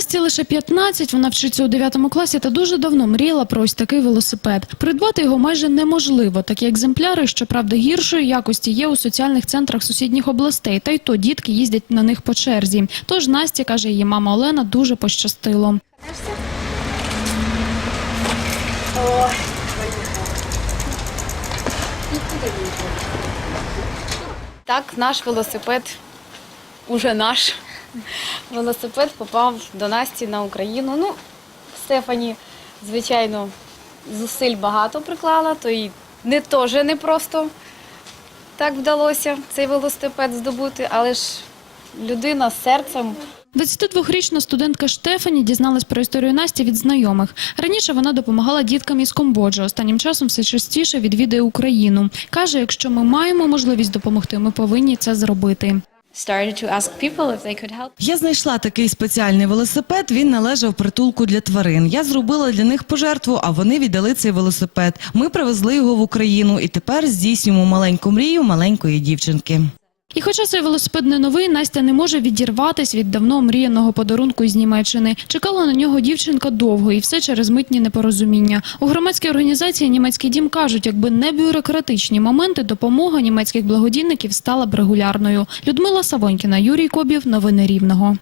Насті лише 15, вона вчиться у 9 класі та дуже давно мріяла про ось такий велосипед. Придбати його майже неможливо. Такі екземпляри, щоправда, гіршої якості є у соціальних центрах сусідніх областей, та й то дітки їздять на них по черзі. Тож Насті, каже її мама Олена, дуже пощастило. Так, наш велосипед уже наш. Велосипед попав до Насті на Україну. Ну, Стефані, звичайно, зусиль багато приклала, то й не теж не просто так вдалося цей велосипед здобути, але ж людина з серцем 22-річна студентка Штефані дізналась про історію Насті від знайомих. Раніше вона допомагала діткам із Камбоджі. Останнім часом все частіше відвідує Україну. Каже, якщо ми маємо можливість допомогти, ми повинні це зробити. Я знайшла такий спеціальний велосипед. Він належав притулку для тварин. Я зробила для них пожертву, а вони віддали цей велосипед. Ми привезли його в Україну і тепер здійснюємо маленьку мрію маленької дівчинки. І хоча цей велосипед не новий, Настя не може відірватись від давно мріяного подарунку із Німеччини. Чекала на нього дівчинка довго і все через митні непорозуміння. У громадській організації «Німецький дім» кажуть, якби не бюрократичні моменти, допомога німецьких благодійників стала б регулярною. Людмила Савонькіна, Юрій Кобів. Новини Рівного.